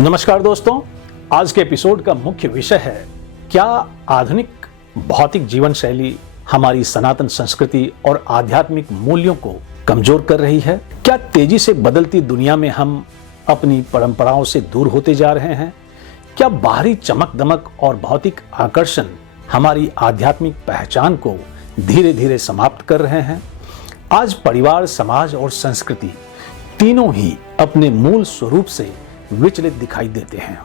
नमस्कार दोस्तों, आज के एपिसोड का मुख्य विषय है क्या आधुनिक भौतिक जीवन शैली हमारी सनातन संस्कृति और आध्यात्मिक मूल्यों को कमजोर कर रही है। क्या तेजी से बदलती दुनिया में हम अपनी परंपराओं से दूर होते जा रहे हैं? क्या बाहरी चमक दमक और भौतिक आकर्षण हमारी आध्यात्मिक पहचान को धीरे धीरे समाप्त कर रहे हैं? आज परिवार, समाज और संस्कृति तीनों ही अपने मूल स्वरूप से विचलित दिखाई देते हैं।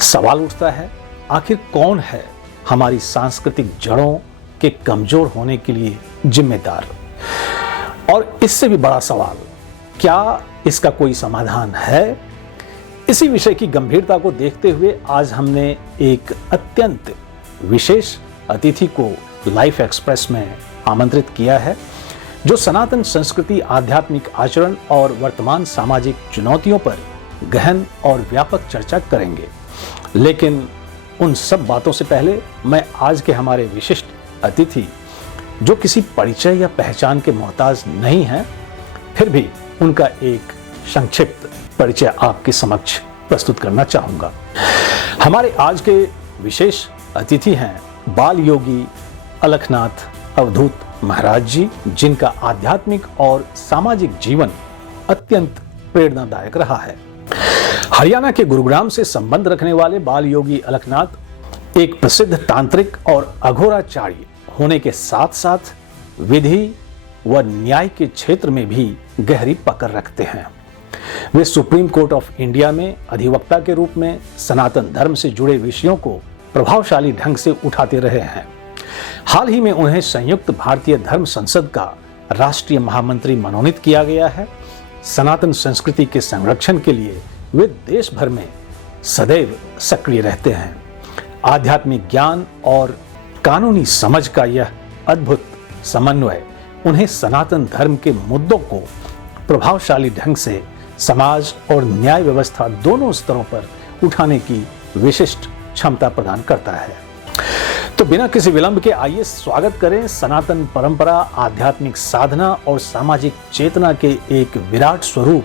सवाल उठता है, आखिर कौन है हमारी सांस्कृतिक जड़ों के कमजोर होने के लिए जिम्मेदार? और इससे भी बड़ा सवाल, क्या इसका कोई समाधान है? इसी विषय की गंभीरता को देखते हुए आज हमने एक अत्यंत विशेष अतिथि को लाइफ एक्सप्रेस में आमंत्रित किया है, जो सनातन संस्कृति, आध्यात्मिक आचरण और वर्तमान सामाजिक चुनौतियों पर गहन और व्यापक चर्चा करेंगे। लेकिन उन सब बातों से पहले मैं आज के हमारे विशिष्ट अतिथि, जो किसी परिचय या पहचान के मोहताज नहीं हैं, फिर भी उनका एक संक्षिप्त परिचय आपके समक्ष प्रस्तुत करना चाहूंगा। हमारे आज के विशेष अतिथि हैं बाल योगी अलखनाथ अवधूत महाराज जी, जिनका आध्यात्मिक और सामाजिक जीवन अत्यंत प्रेरणादायक रहा है। हरियाणा के गुरुग्राम से संबंध रखने वाले बाल योगी अलखनाथ एक प्रसिद्ध तांत्रिक और अघोराचार्य होने के साथ साथ विधि व न्याय के क्षेत्र में भी गहरी पकड़ रखते हैं। वे सुप्रीम कोर्ट ऑफ इंडिया में अधिवक्ता के रूप में सनातन धर्म से जुड़े विषयों को प्रभावशाली ढंग से उठाते रहे हैं। हाल ही में उन्हें संयुक्त भारतीय धर्म संसद का राष्ट्रीय महामंत्री मनोनीत किया गया है। सनातन संस्कृति के संरक्षण के लिए वे देश भर में सदैव सक्रिय रहते हैं। आध्यात्मिक ज्ञान और कानूनी समझ का यह अद्भुत समन्वय उन्हें सनातन धर्म के मुद्दों को प्रभावशाली ढंग से समाज और न्याय व्यवस्था दोनों स्तरों पर उठाने की विशिष्ट क्षमता प्रदान करता है। तो बिना किसी विलंब के आइए स्वागत करें सनातन परंपरा, आध्यात्मिक साधना और सामाजिक चेतना के एक विराट स्वरूप,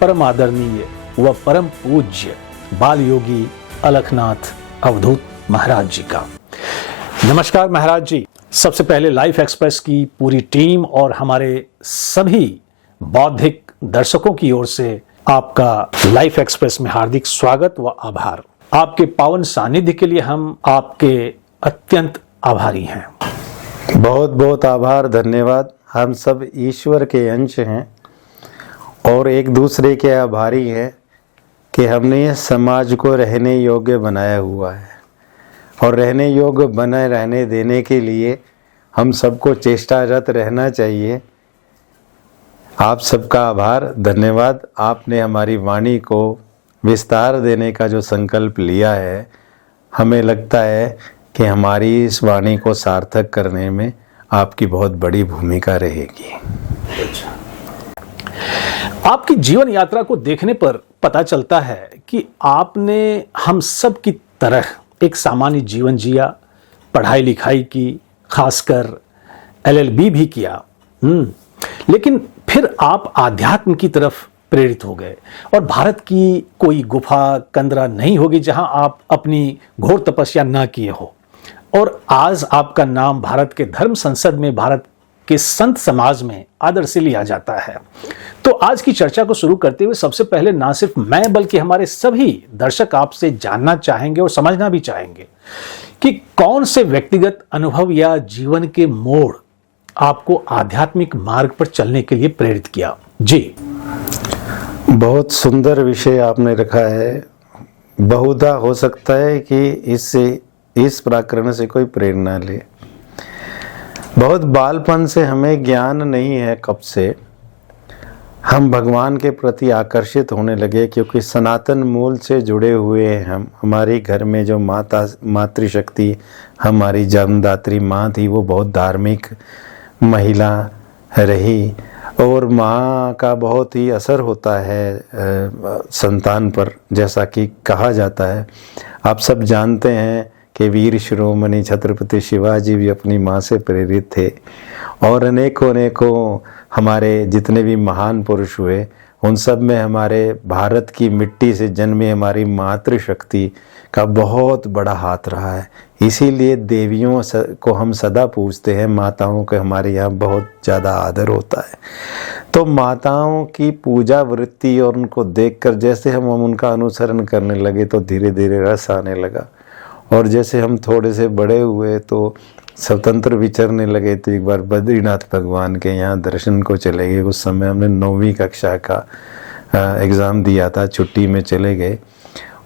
परम आदरणीय व परम पूज्य बाल योगी अलखनाथ अवधूत महाराज जी का। नमस्कार महाराज जी। सबसे पहले लाइफ एक्सप्रेस की पूरी टीम और हमारे सभी बौद्धिक दर्शकों की ओर से आपका लाइफ एक्सप्रेस में हार्दिक स्वागत व आभार। आपके पावन सानिध्य के लिए हम आपके अत्यंत आभारी हैं। बहुत बहुत आभार, धन्यवाद। हम सब ईश्वर के अंश हैं और एक दूसरे के आभारी हैं कि हमने समाज को रहने योग्य बनाया हुआ है और रहने योग्य बने रहने देने के लिए हम सबको चेष्टारत रहना चाहिए। आप सबका आभार, धन्यवाद। आपने हमारी वाणी को विस्तार देने का जो संकल्प लिया है, हमें लगता है कि हमारी इस वाणी को सार्थक करने में आपकी बहुत बड़ी भूमिका रहेगी। आपकी जीवन यात्रा को देखने पर पता चलता है कि आपने हम सब की तरह एक सामान्य जीवन जिया, पढ़ाई लिखाई की, खासकर LLB भी किया, लेकिन फिर आप आध्यात्म की तरफ प्रेरित हो गए। और भारत की कोई गुफा कंदरा नहीं होगी जहां आप अपनी घोर तपस्या न किए हो। और आज आपका नाम भारत के धर्म संसद में, भारत के संत समाज में आदर से लिया जाता है। तो आज की चर्चा को शुरू करते हुए सबसे पहले ना सिर्फ मैं बल्कि हमारे सभी दर्शक आपसे जानना चाहेंगे और समझना भी चाहेंगे कि कौन से व्यक्तिगत अनुभव या जीवन के मोड़ आपको आध्यात्मिक मार्ग पर चलने के लिए प्रेरित किया। जी, बहुत सुंदर विषय आपने रखा है। बहुधा हो सकता है कि इस प्रकरण से कोई प्रेरणा ले। बहुत बालपन से हमें ज्ञान नहीं है कब से हम भगवान के प्रति आकर्षित होने लगे, क्योंकि सनातन मूल से जुड़े हुए हैं हम। हमारे घर में जो मातृशक्ति हमारी जन्मदात्री माँ थी, वो बहुत धार्मिक महिला रही और माँ का बहुत ही असर होता है संतान पर, जैसा कि कहा जाता है। आप सब जानते हैं कि वीर शिरोमणि छत्रपति शिवाजी भी अपनी माँ से प्रेरित थे और अनेकों हमारे जितने भी महान पुरुष हुए उन सब में हमारे भारत की मिट्टी से जन्मी हमारी मातृशक्ति का बहुत बड़ा हाथ रहा है। इसीलिए देवियों को हम सदा पूजते हैं, माताओं के हमारे यहाँ बहुत ज़्यादा आदर होता है। तो माताओं की पूजा वृत्ति और उनको देखकर जैसे हम उनका अनुसरण करने लगे तो धीरे धीरे रस आने लगा। और जैसे हम थोड़े से बड़े हुए तो स्वतंत्र विचरने लगे, तो एक बार बद्रीनाथ भगवान के यहाँ दर्शन को चले गए। उस समय हमने 9वीं कक्षा का एग्ज़ाम दिया था, छुट्टी में चले गए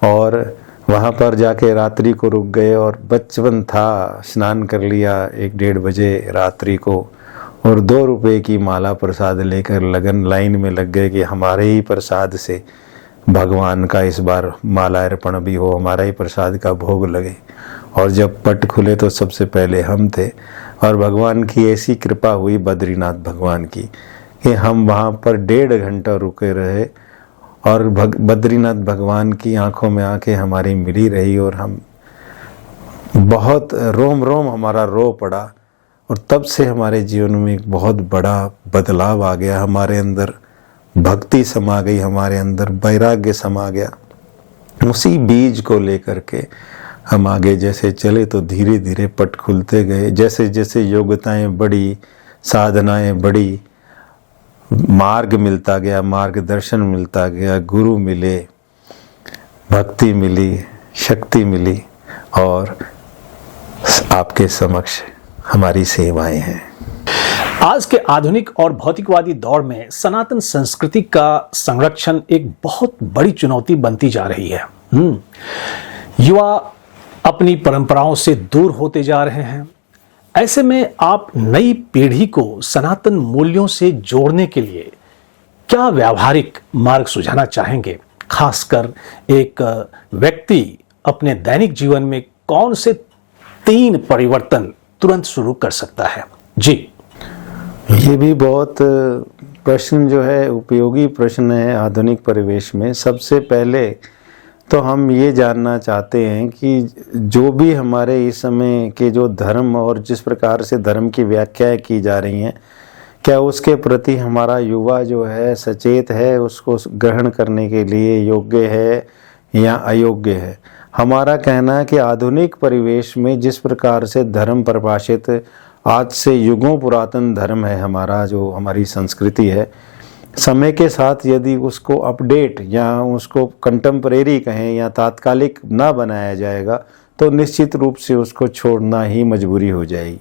और वहाँ पर जाके रात्रि को रुक गए। और बचपन था, स्नान कर लिया 1-1:30 बजे रात्रि को, और 2 रुपए की माला प्रसाद लेकर लगन लाइन में लग गए कि हमारे ही प्रसाद से भगवान का इस बार माला अर्पण भी हो, हमारा ही प्रसाद का भोग लगे। और जब पट खुले तो सबसे पहले हम थे। और भगवान की ऐसी कृपा हुई, बद्रीनाथ भगवान की, कि हम वहाँ पर 1.5 घंटा रुके रहे और बद्रीनाथ भगवान की आंखों में आंखें हमारी मिली रही और हम बहुत रोम रोम हमारा रो पड़ा। और तब से हमारे जीवन में एक बहुत बड़ा बदलाव आ गया, हमारे अंदर भक्ति समा गई, हमारे अंदर वैराग्य समा गया। उसी बीज को लेकर के हम आगे जैसे चले तो धीरे धीरे पट खुलते गए। जैसे जैसे योग्यताएं बढ़ी, साधनाएं बढ़ी, मार्ग मिलता गया, मार्गदर्शन मिलता गया, गुरु मिले, भक्ति मिली, शक्ति मिली, और आपके समक्ष हमारी सेवाएं हैं। आज के आधुनिक और भौतिकवादी दौर में सनातन संस्कृति का संरक्षण एक बहुत बड़ी चुनौती बनती जा रही है। युवा अपनी परंपराओं से दूर होते जा रहे हैं। ऐसे में आप नई पीढ़ी को सनातन मूल्यों से जोड़ने के लिए क्या व्यावहारिक मार्ग सुझाना चाहेंगे? खासकर एक व्यक्ति अपने दैनिक जीवन में कौन से 3 परिवर्तन तुरंत शुरू कर सकता है? जी, ये भी बहुत प्रश्न जो है उपयोगी प्रश्न है आधुनिक परिवेश में। सबसे पहले तो हम ये जानना चाहते हैं कि जो भी हमारे इस समय के जो धर्म और जिस प्रकार से धर्म की व्याख्याएं की जा रही हैं, क्या उसके प्रति हमारा युवा जो है सचेत है, उसको ग्रहण करने के लिए योग्य है या अयोग्य है। हमारा कहना है कि आधुनिक परिवेश में जिस प्रकार से धर्म परिभाषित आज से युगों पुरातन धर्म है हमारा, जो हमारी संस्कृति है, समय के साथ यदि उसको अपडेट या उसको कंटेम्परेरी कहें या तात्कालिक ना बनाया जाएगा तो निश्चित रूप से उसको छोड़ना ही मजबूरी हो जाएगी।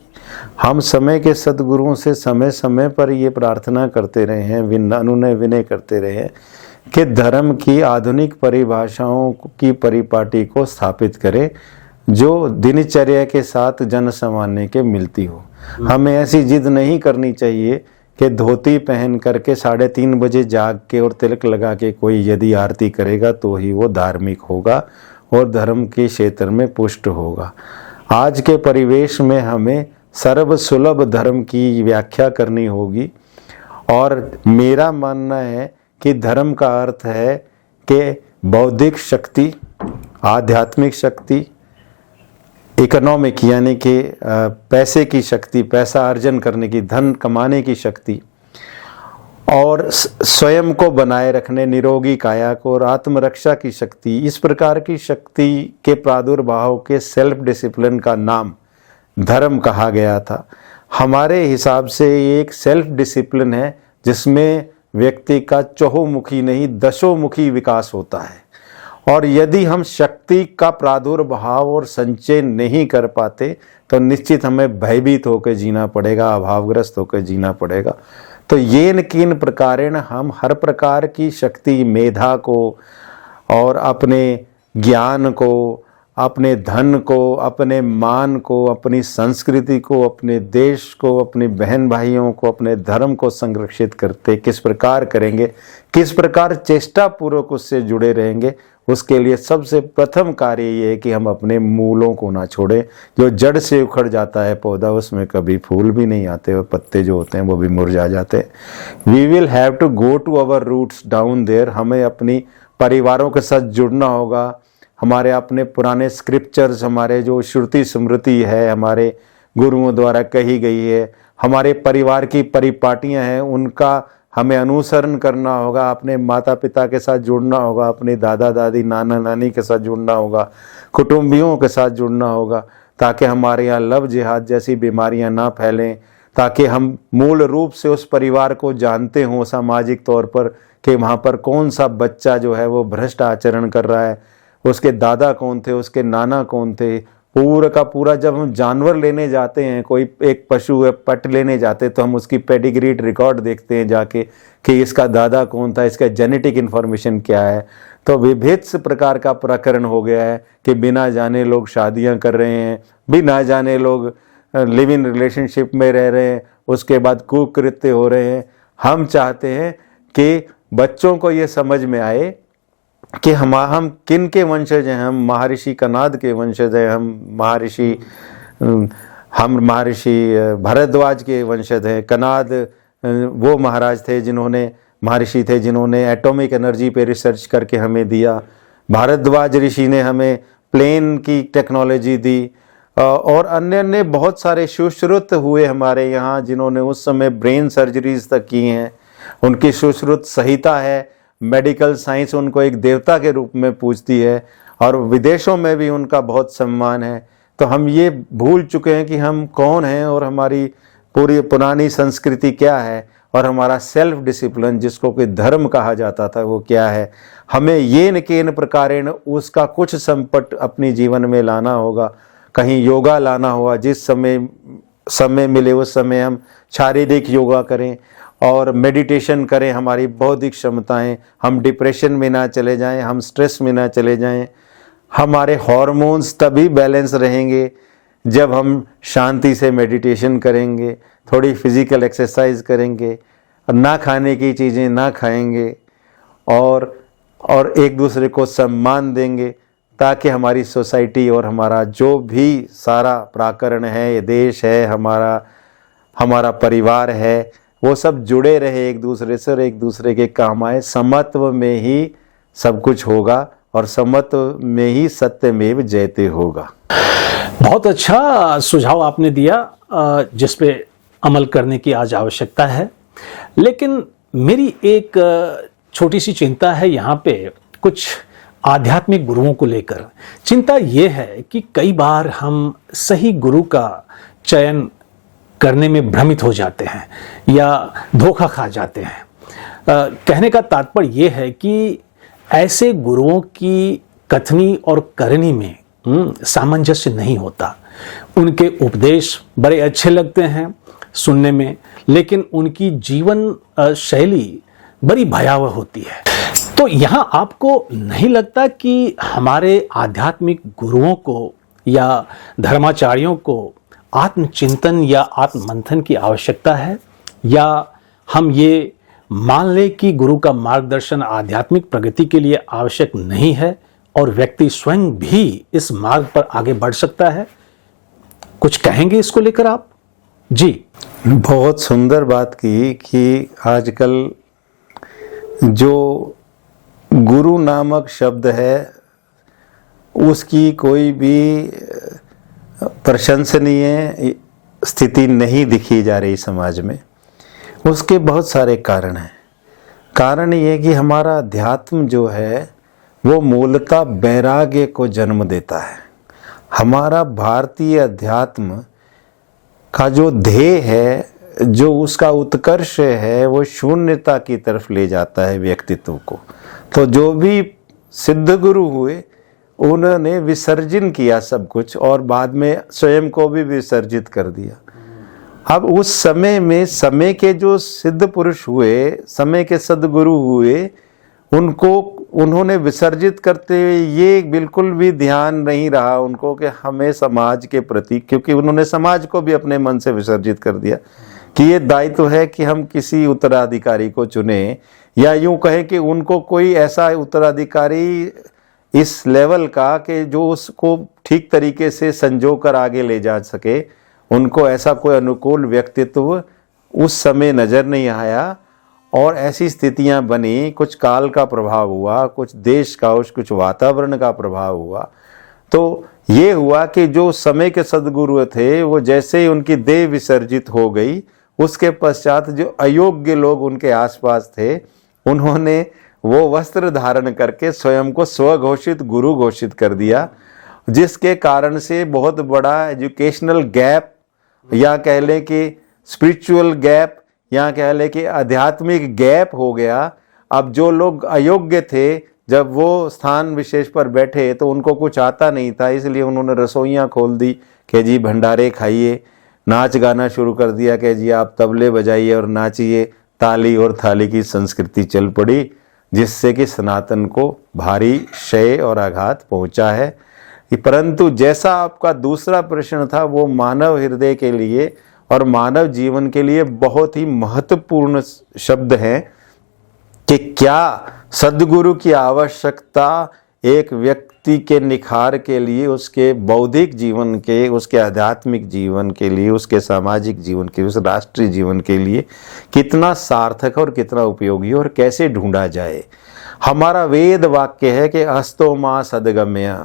हम समय के सद्गुरुओं से समय समय पर ये प्रार्थना करते रहे हैं, अनुनय विनय करते रहे हैं कि धर्म की आधुनिक परिभाषाओं की परिपाटी को स्थापित करें जो दिनचर्या के साथ जन सामान्य के मिलती हो। हमें ऐसी जिद नहीं करनी चाहिए कि धोती पहन करके 3:30 बजे जाग के और तिलक लगा के कोई यदि आरती करेगा तो ही वो धार्मिक होगा और धर्म के क्षेत्र में पुष्ट होगा। आज के परिवेश में हमें सर्वसुलभ धर्म की व्याख्या करनी होगी। और मेरा मानना है कि धर्म का अर्थ है कि बौद्धिक शक्ति, आध्यात्मिक शक्ति, इकोनॉमिक यानी कि पैसे की शक्ति, पैसा अर्जन करने की, धन कमाने की शक्ति, और स्वयं को बनाए रखने, निरोगी काया को, और आत्मरक्षा की शक्ति। इस प्रकार की शक्ति के प्रादुर्भाव के सेल्फ डिसिप्लिन का नाम धर्म कहा गया था। हमारे हिसाब से ये एक सेल्फ डिसिप्लिन है जिसमें व्यक्ति का चहुमुखी नहीं दशोमुखी विकास होता है। और यदि हम शक्ति का प्रादुर्भाव और संचय नहीं कर पाते तो निश्चित हमें भयभीत होकर जीना पड़ेगा, अभावग्रस्त होकर जीना पड़ेगा। तो ये किन प्रकारेण हम हर प्रकार की शक्ति, मेधा को और अपने ज्ञान को, अपने धन को, अपने मान को, अपनी संस्कृति को, अपने देश को, अपने बहन भाइयों को, अपने धर्म को संरक्षित करते किस प्रकार करेंगे, किस प्रकार चेष्टा पूर्वक उससे जुड़े रहेंगे, उसके लिए सबसे प्रथम कार्य ये है कि हम अपने मूलों को ना छोड़ें। जो जड़ से उखड़ जाता है पौधा उसमें कभी फूल भी नहीं आते और पत्ते जो होते हैं वो भी मुरझा जाते हैं। We will have to go to our roots down there. हमें अपनी परिवारों के साथ जुड़ना होगा। हमारे अपने पुराने स्क्रिप्चर्स, हमारे जो श्रुति स्मृति है, हमारे गुरुओं द्वारा कही गई है, हमारे परिवार की परिपाटियां हैं, उनका हमें अनुसरण करना होगा, अपने माता पिता के साथ जुड़ना होगा, अपने दादा दादी नाना नानी के साथ जुड़ना होगा, कुटुंबियों के साथ जुड़ना होगा, ताकि हमारे यहाँ लव जिहाद जैसी बीमारियां ना फैलें, ताकि हम मूल रूप से उस परिवार को जानते हों सामाजिक तौर पर कि वहाँ पर कौन सा बच्चा जो है वो भ्रष्ट आचरण कर रहा है, उसके दादा कौन थे, उसके नाना कौन थे, पूरा का पूरा। जब हम जानवर लेने जाते हैं, कोई एक पशु है पट लेने जाते हैं, तो हम उसकी पेडिग्री रिकॉर्ड देखते हैं जाके कि इसका दादा कौन था, इसका जेनेटिक इन्फॉर्मेशन क्या है। तो विभिन्न प्रकार का प्रकरण हो गया है कि बिना जाने लोग शादियां कर रहे हैं, बिना जाने लोग लिव इन रिलेशनशिप में रह रहे हैं, उसके बाद कुकृत्य हो रहे हैं। हम चाहते हैं कि बच्चों को ये समझ में आए कि हम किन के वंशज हैं। हम महर्षि कनाद के वंशज हैं, हम महर्षि भरद्वाज के वंशज हैं। कनाद वो महाराज थे जिन्होंने महर्षि थे जिन्होंने एटॉमिक एनर्जी पे रिसर्च करके हमें दिया। भारद्वाज ऋषि ने हमें प्लेन की टेक्नोलॉजी दी, और अन्य अन्य बहुत सारे सुश्रुत हुए हमारे यहाँ जिन्होंने उस समय ब्रेन सर्जरीज तक की हैं। उनकी सुश्रुत संहिता है, मेडिकल साइंस उनको एक देवता के रूप में पूजती है, और विदेशों में भी उनका बहुत सम्मान है। तो हम ये भूल चुके हैं कि हम कौन हैं और हमारी पूरी पुरानी संस्कृति क्या है, और हमारा सेल्फ डिसिप्लिन जिसको कि धर्म कहा जाता था वो क्या है। हमें येन केन प्रकारेण उसका कुछ संपट अपने जीवन में लाना होगा। कहीं योगा लाना होगा, जिस समय मिले उस समय हम शारीरिक योगा करें और मेडिटेशन करें। हमारी बौद्धिक क्षमताएं, हम डिप्रेशन में ना चले जाएं, हम स्ट्रेस में ना चले जाएं। हमारे हार्मोन्स तभी बैलेंस रहेंगे जब हम शांति से मेडिटेशन करेंगे, थोड़ी फिजिकल एक्सरसाइज करेंगे, ना खाने की चीज़ें ना खाएंगे, और एक दूसरे को सम्मान देंगे, ताकि हमारी सोसाइटी और हमारा जो भी सारा प्राकरण है, ये देश है, हमारा परिवार है, वो सब जुड़े रहे एक दूसरे से और एक दूसरे के काम आए। समत्व में ही सब कुछ होगा, और समत्व में ही सत्यमेव जयते होगा। बहुत अच्छा सुझाव आपने दिया, जिस पे अमल करने की आज आवश्यकता है। लेकिन मेरी एक छोटी सी चिंता है यहाँ पे, कुछ आध्यात्मिक गुरुओं को लेकर। चिंता ये है कि कई बार हम सही गुरु का चयन करने में भ्रमित हो जाते हैं या धोखा खा जाते हैं। कहने का तात्पर्य ये है कि ऐसे गुरुओं की कथनी और करनी में सामंजस्य नहीं होता। उनके उपदेश बड़े अच्छे लगते हैं सुनने में, लेकिन उनकी जीवन शैली बड़ी भयावह होती है। तो यहाँ आपको नहीं लगता कि हमारे आध्यात्मिक गुरुओं को या धर्माचार्यों को आत्मचिंतन या आत्ममंथन की आवश्यकता है, या हम ये मान लें कि गुरु का मार्गदर्शन आध्यात्मिक प्रगति के लिए आवश्यक नहीं है और व्यक्ति स्वयं भी इस मार्ग पर आगे बढ़ सकता है? कुछ कहेंगे इसको लेकर आप? जी, बहुत सुंदर बात की कि आजकल जो गुरु नामक शब्द है उसकी कोई भी प्रशंसनीय स्थिति नहीं दिखी जा रही समाज में। उसके बहुत सारे कारण हैं। कारण ये कि हमारा अध्यात्म जो है वो मूलतः वैराग्य को जन्म देता है। हमारा भारतीय अध्यात्म का जो ध्येय है, जो उसका उत्कर्ष है, वो शून्यता की तरफ ले जाता है व्यक्तित्व को। तो जो भी सिद्ध गुरु हुए उन्होंने विसर्जन किया सब कुछ, और बाद में स्वयं को भी विसर्जित कर दिया। अब उस समय में समय के जो सिद्ध पुरुष हुए, समय के सद्गुरु हुए, उन्होंने विसर्जित करते हुए ये बिल्कुल भी ध्यान नहीं रहा उनको कि हमें समाज के प्रति, क्योंकि उन्होंने समाज को भी अपने मन से विसर्जित कर दिया कि ये दायित्व है कि हम किसी उत्तराधिकारी को चुने, या यूं कहें कि उनको कोई ऐसा उत्तराधिकारी इस लेवल का कि जो उसको ठीक तरीके से संजो कर आगे ले जा सके। उनको ऐसा कोई अनुकूल व्यक्तित्व उस समय नजर नहीं आया, और ऐसी स्थितियां बनी। कुछ काल का प्रभाव हुआ, कुछ देश का, कुछ वातावरण का प्रभाव हुआ। तो ये हुआ कि जो समय के सद्गुरु थे वो जैसे ही उनकी देह विसर्जित हो गई, उसके पश्चात जो अयोग्य लोग उनके आसपास थे, उन्होंने वो वस्त्र धारण करके स्वयं को स्वघोषित गुरु घोषित कर दिया, जिसके कारण से बहुत बड़ा एजुकेशनल गैप, या कह लें कि स्पिरिचुअल गैप, या कह लें कि आध्यात्मिक गैप हो गया। अब जो लोग अयोग्य थे, जब वो स्थान विशेष पर बैठे तो उनको कुछ आता नहीं था, इसलिए उन्होंने रसोइयाँ खोल दी कि जी भंडारे खाइए, नाच गाना शुरू कर दिया कि जी आप तबले बजाइए और नाचिए, ताली और थाली की संस्कृति चल पड़ी, जिससे कि सनातन को भारी क्षय और आघात पहुंचा है। परंतु जैसा आपका दूसरा प्रश्न था, वो मानव हृदय के लिए और मानव जीवन के लिए बहुत ही महत्वपूर्ण शब्द हैं कि क्या सद्गुरु की आवश्यकता एक व्यक्ति के निखार के लिए, उसके बौद्धिक जीवन के, उसके आध्यात्मिक जीवन के लिए, उसके सामाजिक जीवन के लिए, उस राष्ट्रीय जीवन के लिए कितना सार्थक और कितना उपयोगी और कैसे ढूंढा जाए। हमारा वेद वाक्य है कि हस्तो मां सदगम्य।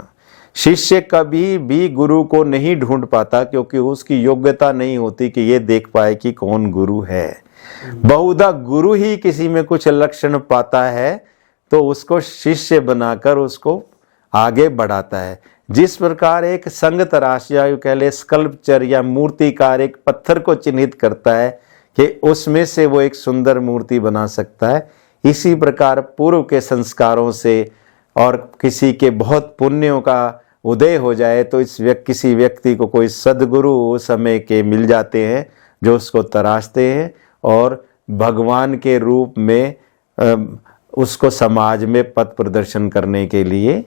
शिष्य कभी भी गुरु को नहीं ढूंढ पाता, क्योंकि उसकी योग्यता नहीं होती कि ये देख पाए कि कौन गुरु है। बहुधा गुरु ही किसी में कुछ लक्षण पाता है तो उसको शिष्य बनाकर उसको आगे बढ़ाता है। जिस प्रकार एक संग तराश या कह ले स्कल्पचर या मूर्तिकार एक पत्थर को चिन्हित करता है कि उसमें से वो एक सुंदर मूर्ति बना सकता है, इसी प्रकार पूर्व के संस्कारों से और किसी के बहुत पुण्यों का उदय हो जाए तो किसी व्यक्ति को कोई सद्गुरु उस समय के मिल जाते हैं जो उसको तराशते हैं और भगवान के रूप में उसको समाज में पथ प्रदर्शन करने के लिए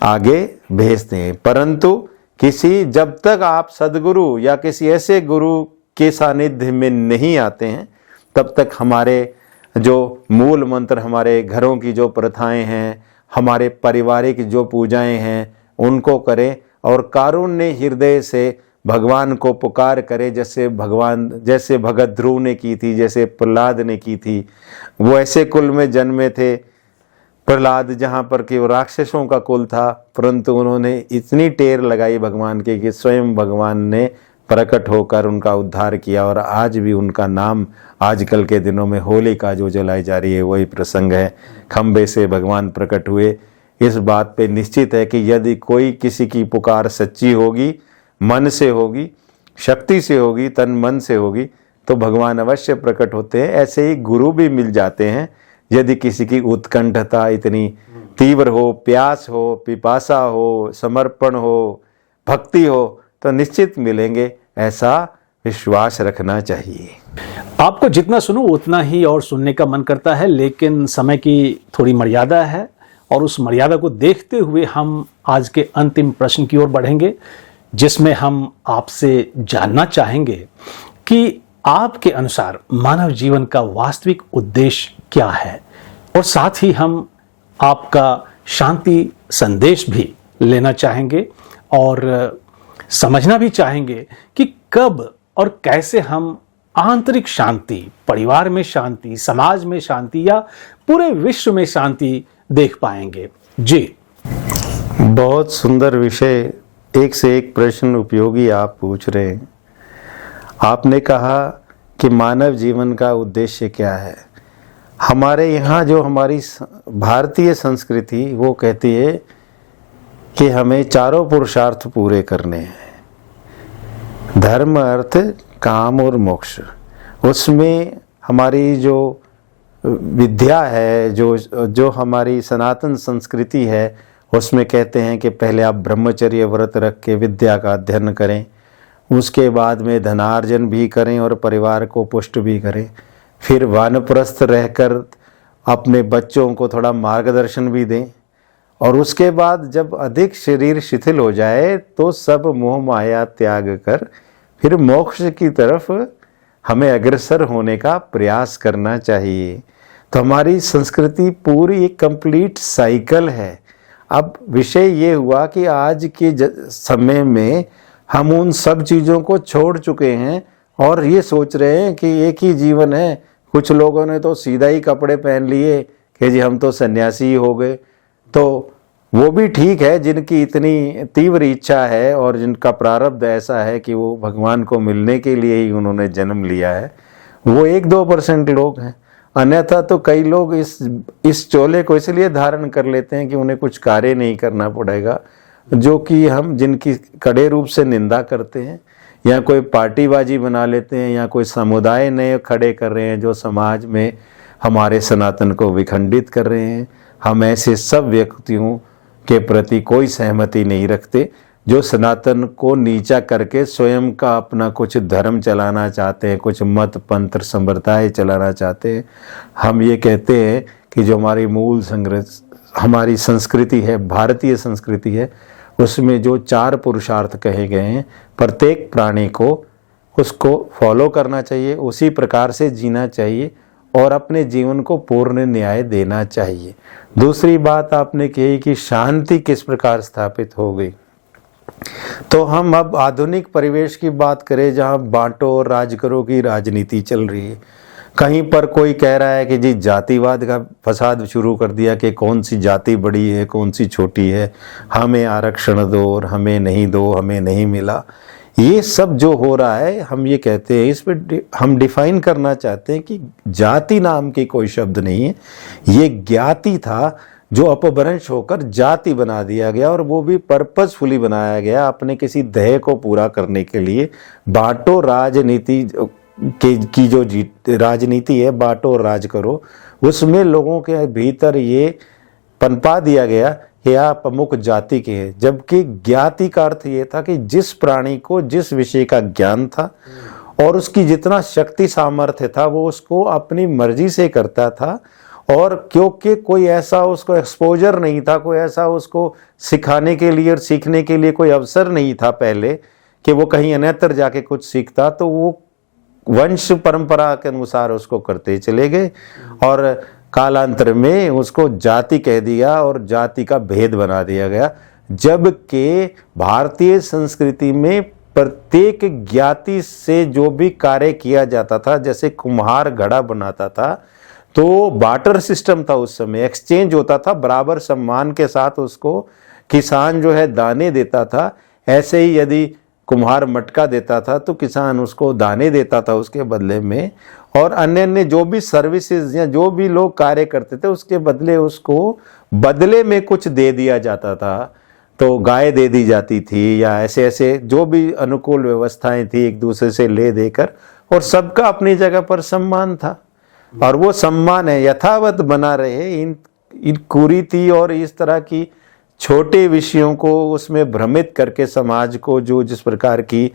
आगे भेजते हैं। परंतु जब तक आप सद्गुरु या किसी ऐसे गुरु के सानिध्य में नहीं आते हैं, तब तक हमारे जो मूल मंत्र, हमारे घरों की जो प्रथाएं हैं, हमारे पारिवारिक जो पूजाएं हैं, उनको करें और कारुण्य हृदय से भगवान को पुकार करे, जैसे भगत ध्रुव ने की थी, जैसे प्रहलाद ने की थी। वो ऐसे कुल में जन्मे थे प्रहलाद जहाँ पर कि वो राक्षसों का कुल था, परंतु उन्होंने इतनी टेर लगाई भगवान के कि स्वयं भगवान ने प्रकट होकर उनका उद्धार किया। और आज भी उनका नाम आजकल के दिनों में होलिका जो जलाई जा रही है वही प्रसंग है। खंबे से भगवान प्रकट हुए। इस बात पे निश्चित है कि यदि कोई किसी की पुकार सच्ची होगी, मन से होगी, शक्ति से होगी, तन मन से होगी, तो भगवान अवश्य प्रकट होते हैं। ऐसे ही गुरु भी मिल जाते हैं यदि किसी की उत्कंठता इतनी तीव्र हो, प्यास हो, पिपासा हो, समर्पण हो, भक्ति हो, तो निश्चित मिलेंगे, ऐसा विश्वास रखना चाहिए। आपको जितना सुनूं उतना ही और सुनने का मन करता है, लेकिन समय की थोड़ी मर्यादा है और उस मर्यादा को देखते हुए हम आज के अंतिम प्रश्न की ओर बढ़ेंगे, जिसमें हम आपसे जानना चाहेंगे कि आपके अनुसार मानव जीवन का वास्तविक उद्देश्य क्या है, और साथ ही हम आपका शांति संदेश भी लेना चाहेंगे और समझना भी चाहेंगे कि कब और कैसे हम आंतरिक शांति, परिवार में शांति, समाज में शांति या पूरे विश्व में शांति देख पाएंगे। जी, बहुत सुंदर विषय, एक से एक प्रश्न उपयोगी आप पूछ रहे हैं। आपने कहा कि मानव जीवन का उद्देश्य क्या है। हमारे यहाँ जो हमारी भारतीय संस्कृति वो कहती है कि हमें चारों पुरुषार्थ पूरे करने हैं, धर्म, अर्थ, काम और मोक्ष। उसमें हमारी जो विद्या है, जो हमारी सनातन संस्कृति है, उसमें कहते हैं कि पहले आप ब्रह्मचर्य व्रत रख के विद्या का अध्ययन करें, उसके बाद में धनार्जन भी करें और परिवार को पुष्ट भी करें, फिर वानप्रस्थ रहकर अपने बच्चों को थोड़ा मार्गदर्शन भी दें, और उसके बाद जब अधिक शरीर शिथिल हो जाए तो सब मोह माया त्याग कर फिर मोक्ष की तरफ हमें अग्रसर होने का प्रयास करना चाहिए। तो हमारी संस्कृति पूरी एक कंप्लीट साइकिल है। अब विषय ये हुआ कि आज के समय में हम उन सब चीज़ों को छोड़ चुके हैं और ये सोच रहे हैं कि एक ही जीवन है। कुछ लोगों ने तो सीधा ही कपड़े पहन लिए कि जी हम तो सन्यासी हो गए। तो वो भी ठीक है, जिनकी इतनी तीव्र इच्छा है और जिनका प्रारब्ध ऐसा है कि वो भगवान को मिलने के लिए ही उन्होंने जन्म लिया है, वो 1-2% लोग हैं। अन्यथा तो कई लोग इस चोले को इसलिए धारण कर लेते हैं कि उन्हें कुछ कार्य नहीं करना पड़ेगा, जो कि हम जिनकी कड़े रूप से निंदा करते हैं, या कोई पार्टीबाजी बना लेते हैं, या कोई समुदाय नए खड़े कर रहे हैं जो समाज में हमारे सनातन को विखंडित कर रहे हैं। हम ऐसे सब व्यक्तियों के प्रति कोई सहमति नहीं रखते जो सनातन को नीचा करके स्वयं का अपना कुछ धर्म चलाना चाहते हैं, कुछ मत पंथ संप्रदाय चलाना चाहते हैं। हम ये कहते हैं कि जो हमारी मूल हमारी संस्कृति है, भारतीय संस्कृति है, उसमें जो 4 पुरुषार्थ कहे गए हैं, प्रत्येक प्राणी को उसको फॉलो करना चाहिए, उसी प्रकार से जीना चाहिए और अपने जीवन को पूर्ण न्याय देना चाहिए। दूसरी बात आपने कही कि शांति किस प्रकार स्थापित हो गई, तो हम अब आधुनिक परिवेश की बात करें जहां बांटो और राज करो की राजनीति चल रही है। कहीं पर कोई कह रहा है कि जी जातिवाद का फसाद शुरू कर दिया कि कौन सी जाति बड़ी है कौन सी छोटी है, हमें आरक्षण दो और हमें नहीं दो, हमें नहीं मिला। ये सब जो हो रहा है, हम ये कहते हैं, इस पर हम डिफाइन करना चाहते हैं कि जाति नाम की कोई शब्द नहीं है, ये ज्ञाति था जो अपभ्रंश होकर जाति बना दिया गया, और वो भी पर्पसफुली बनाया गया अपने किसी ध्येय को पूरा करने के लिए। बांटो राजनीति की जो राजनीति है, बांटो राज करो, उसमें लोगों के भीतर ये पनपा दिया गया कि आप अमुक जाति के हैं, जबकि ज्ञाति का अर्थ ये था कि जिस प्राणी को जिस विषय का ज्ञान था और उसकी जितना शक्ति सामर्थ्य था वो उसको अपनी मर्जी से करता था, और क्योंकि कोई ऐसा उसको एक्सपोजर नहीं था, कोई ऐसा उसको सिखाने के लिए और सीखने के लिए कोई अवसर नहीं था पहले कि वो कहीं अन्यत्र जाके कुछ सीखता, तो वो वंश परंपरा के अनुसार उसको करते चले गए और कालांतर में उसको जाति कह दिया और जाति का भेद बना दिया गया। जबकि भारतीय संस्कृति में प्रत्येक ज्ञाति से जो भी कार्य किया जाता था, जैसे कुम्हार घड़ा बनाता था तो बार्टर सिस्टम था, उस समय एक्सचेंज होता था, बराबर सम्मान के साथ उसको किसान जो है दाने देता था। ऐसे ही यदि कुम्हार मटका देता था तो किसान उसको दाने देता था उसके बदले में, और अन्य अन्य जो भी सर्विसेज या जो भी लोग कार्य करते थे उसके बदले उसको बदले में कुछ दे दिया जाता था। तो गाय दे दी जाती थी या ऐसे ऐसे जो भी अनुकूल व्यवस्थाएं थी एक दूसरे से ले देकर, और सबका अपनी जगह पर सम्मान था, और वो सम्मान है यथावत बना रहे। इन कुरीति और इस तरह की छोटे विषयों को उसमें भ्रमित करके समाज को, जो जिस प्रकार की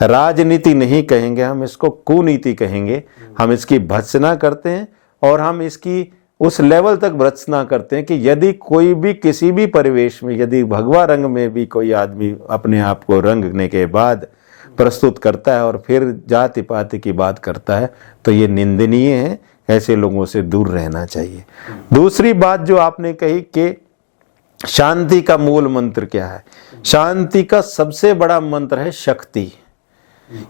राजनीति नहीं कहेंगे, हम इसको कुनीति कहेंगे, हम इसकी भर्त्सना करते हैं, और हम इसकी उस लेवल तक भर्त्सना करते हैं कि यदि कोई भी किसी भी परिवेश में, यदि भगवा रंग में भी कोई आदमी अपने आप को रंगने के बाद प्रस्तुत करता है और फिर जाति पाति की बात करता है, तो ये निंदनीय है, ऐसे लोगों से दूर रहना चाहिए। दूसरी बात जो आपने कही कि शांति का मूल मंत्र क्या है, शांति का सबसे बड़ा मंत्र है शक्ति।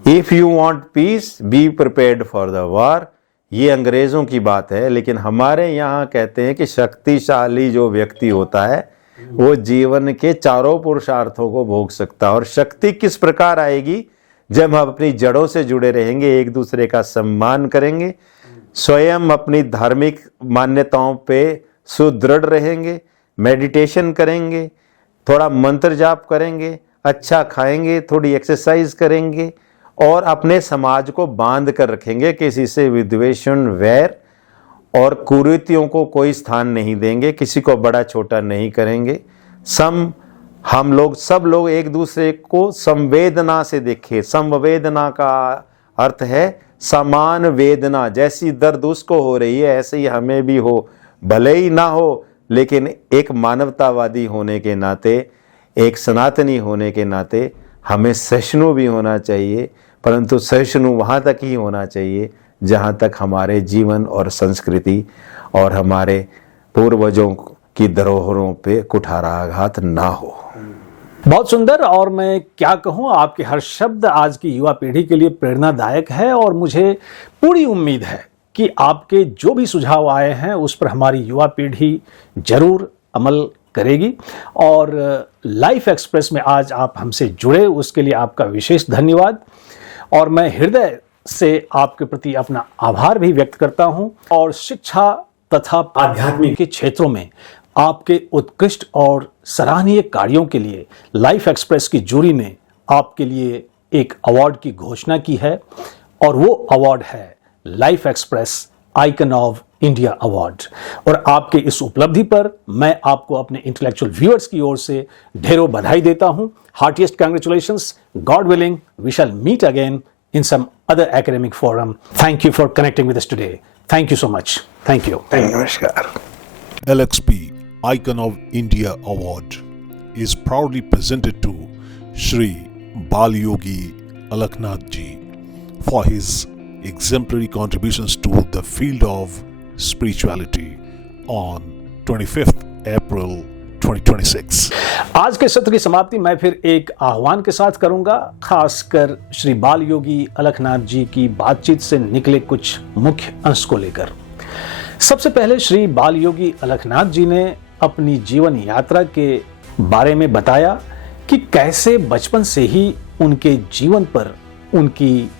If you want piece be prepared for the war. ये अंग्रेजों की बात है, लेकिन हमारे यहाँ कहते हैं कि शक्तिशाली जो व्यक्ति होता है वो जीवन के चारों पुरुषार्थों को भोग सकता है। और शक्ति किस प्रकार आएगी, जब हम अपनी जड़ों से जुड़े रहेंगे, एक दूसरे का सम्मान करेंगे, स्वयं अपनी धार्मिक मान्यताओं पे सुदृढ़ रहेंगे, मेडिटेशन करेंगे, थोड़ा मंत्र जाप करेंगे, अच्छा खाएंगे, थोड़ी एक्सरसाइज करेंगे, और अपने समाज को बांध कर रखेंगे, किसी से विद्वेषण, वैर और कुरीतियों को कोई स्थान नहीं देंगे, किसी को बड़ा छोटा नहीं करेंगे। हम लोग सब लोग एक दूसरे को संवेदना से देखें। संवेदना का अर्थ है समान वेदना, जैसी दर्द उसको हो रही है ऐसे ही हमें भी हो, भले ही ना हो, लेकिन एक मानवतावादी होने के नाते, एक सनातनी होने के नाते हमें सहिष्णु भी होना चाहिए, परंतु सहिष्णु वहाँ तक ही होना चाहिए जहाँ तक हमारे जीवन और संस्कृति और हमारे पूर्वजों की धरोहरों पे कुठाराघात ना हो। बहुत सुंदर, और मैं क्या कहूँ, आपके हर शब्द आज की युवा पीढ़ी के लिए प्रेरणादायक है, और मुझे पूरी उम्मीद है कि आपके जो भी सुझाव आए हैं उस पर हमारी युवा पीढ़ी जरूर अमल करेगी। और लाइफ एक्सप्रेस में आज आप हमसे जुड़े, उसके लिए आपका विशेष धन्यवाद। और मैं हृदय से आपके प्रति अपना आभार भी व्यक्त करता हूं। और शिक्षा तथा आध्यात्मिक के क्षेत्रों में आपके उत्कृष्ट और सराहनीय कार्यों के लिए लाइफ एक्सप्रेस की जूरी ने आपके लिए एक अवार्ड की घोषणा की है, और वो अवार्ड है life express icon of India award. और आपके इस उपलब्धि पर मैं आपको अपने इंटेलेक्चुअल व्यूअर्स की ओर से ढेरों बधाई देता हूं। Heartiest congratulations. God willing we shall meet again in some other academic forum. Thank you for connecting with us today. Thank you so much. Thank you. नमस्कार। LXP Icon of India Award is proudly presented to Shri Balyogi Alaknath Ji for his exemplary contributions to the field of spirituality on 25th April 2026। आज के सत्र की समाप्ति मैं फिर एक आह्वान के साथ करूंगा, खासकर श्री बाल योगी अलखनाथ जी की बातचीत से निकले कुछ मुख्य अंश को लेकर। सबसे पहले श्री बाल योगी अलखनाथ जी ने अपनी जीवन यात्रा के बारे में बताया कि कैसे बचपन से ही उनके जीवन पर उनकी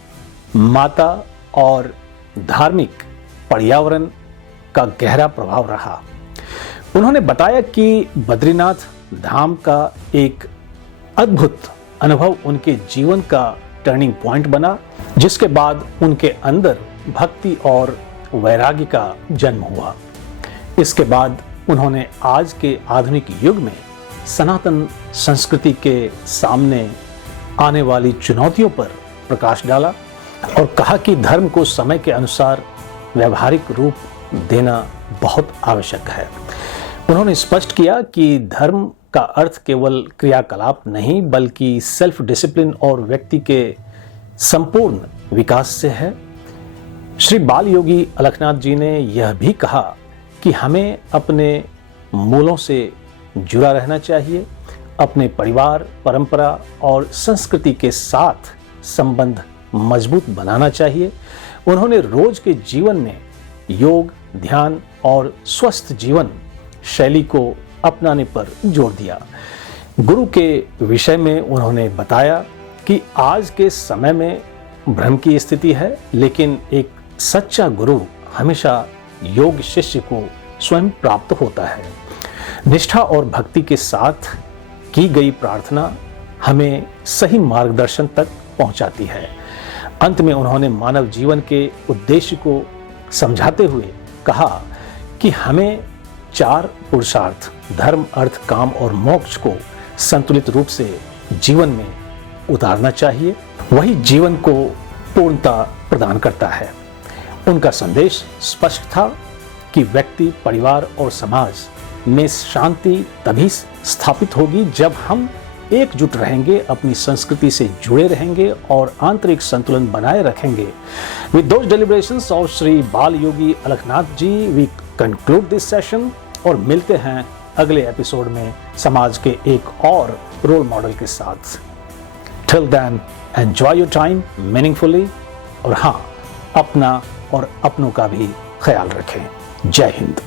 माता और धार्मिक पर्यावरण का गहरा प्रभाव रहा। उन्होंने बताया कि बद्रीनाथ धाम का एक अद्भुत अनुभव उनके जीवन का टर्निंग पॉइंट बना, जिसके बाद उनके अंदर भक्ति और वैराग्य का जन्म हुआ। इसके बाद उन्होंने आज के आधुनिक युग में सनातन संस्कृति के सामने आने वाली चुनौतियों पर प्रकाश डाला और कहा कि धर्म को समय के अनुसार व्यवहारिक रूप देना बहुत आवश्यक है। उन्होंने स्पष्ट किया कि धर्म का अर्थ केवल क्रियाकलाप नहीं, बल्कि सेल्फ डिसिप्लिन और व्यक्ति के संपूर्ण विकास से है। श्री बाल योगी अलखनाथ जी ने यह भी कहा कि हमें अपने मूलों से जुड़ा रहना चाहिए, अपने परिवार, परंपरा और संस्कृति के साथ संबंध मजबूत बनाना चाहिए। उन्होंने रोज के जीवन में योग, ध्यान और स्वस्थ जीवन शैली को अपनाने पर जोर दिया। गुरु के विषय में उन्होंने बताया कि आज के समय में भ्रम की स्थिति है, लेकिन एक सच्चा गुरु हमेशा योग्य शिष्य को स्वयं प्राप्त होता है। निष्ठा और भक्ति के साथ की गई प्रार्थना हमें सही मार्गदर्शन तक पहुंचाती है। अंत में उन्होंने मानव जीवन के उद्देश्य को समझाते हुए कहा कि हमें 4 पुरुषार्थ धर्म, अर्थ, काम और मोक्ष को संतुलित रूप से जीवन में उतारना चाहिए। वही जीवन को पूर्णता प्रदान करता है। उनका संदेश स्पष्ट था कि व्यक्ति, परिवार और समाज में शांति तभी स्थापित होगी जब हम एकजुट रहेंगे, अपनी संस्कृति से जुड़े रहेंगे और आंतरिक संतुलन बनाए रखेंगे। With those deliberations of Shri बाल योगी अलखनाथ जी वी कंक्लूड दिस सेशन और मिलते हैं अगले एपिसोड में समाज के एक और रोल मॉडल के साथ। Till then enjoy your time meaningfully, और हाँ, अपना और अपनों का भी ख्याल रखें। जय हिंद।